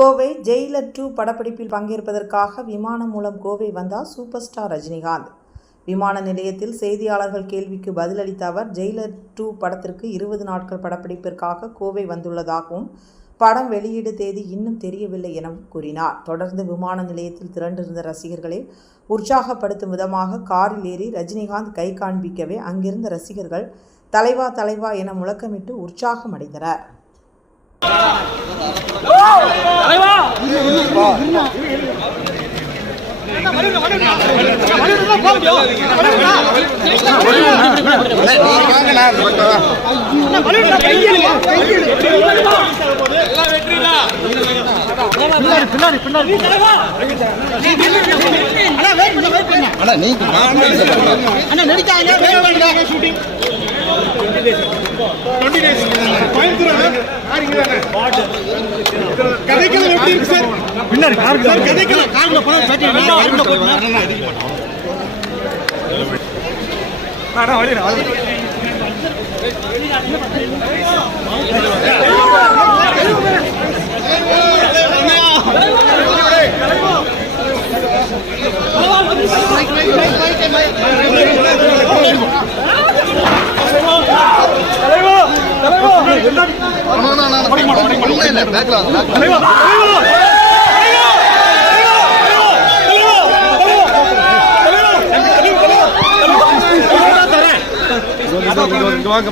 Kovai Jailer two படப்பிடிப்பில் பங்கேற்பதற்காக விமானம் மூலம் கோவை வந்தார் சூப்பர் ஸ்டார் ரஜினிகாந்த். விமான நிலையத்தில் செய்தியாளர்கள் கேள்விக்கு பதிலளித்த அவர் ஜெயிலர் டூ படத்திற்கு இருபது நாட்கள் படப்பிடிப்பிற்காக கோவை வந்துள்ளதாகவும் படம் வெளியீடு தேதி இன்னும் தெரியவில்லை எனவும் கூறினார். தொடர்ந்து விமான நிலையத்தில் திரண்டிருந்த ரசிகர்களை உற்சாகப்படுத்தும் விதமாக காரில் ஏறி ரஜினிகாந்த் கை காண்பிக்கவே அங்கிருந்த ரசிகர்கள் தலைவா தலைவா என முழக்கமிட்டு உற்சாகம் அடைந்தனர் அண்ணா நீங்க அண்ணா நடிக்காங்க வெயிட் பண்ணுங்க ஷூட்டிங் கதைக்களம் எப்படி இருக்கு சார்? பின்னாடி சார் கதைக்களம் கார்ல போனா சட்டி ஒண்ணும் இல்ல பேக்ல வாங்க பேக்ல வாங்க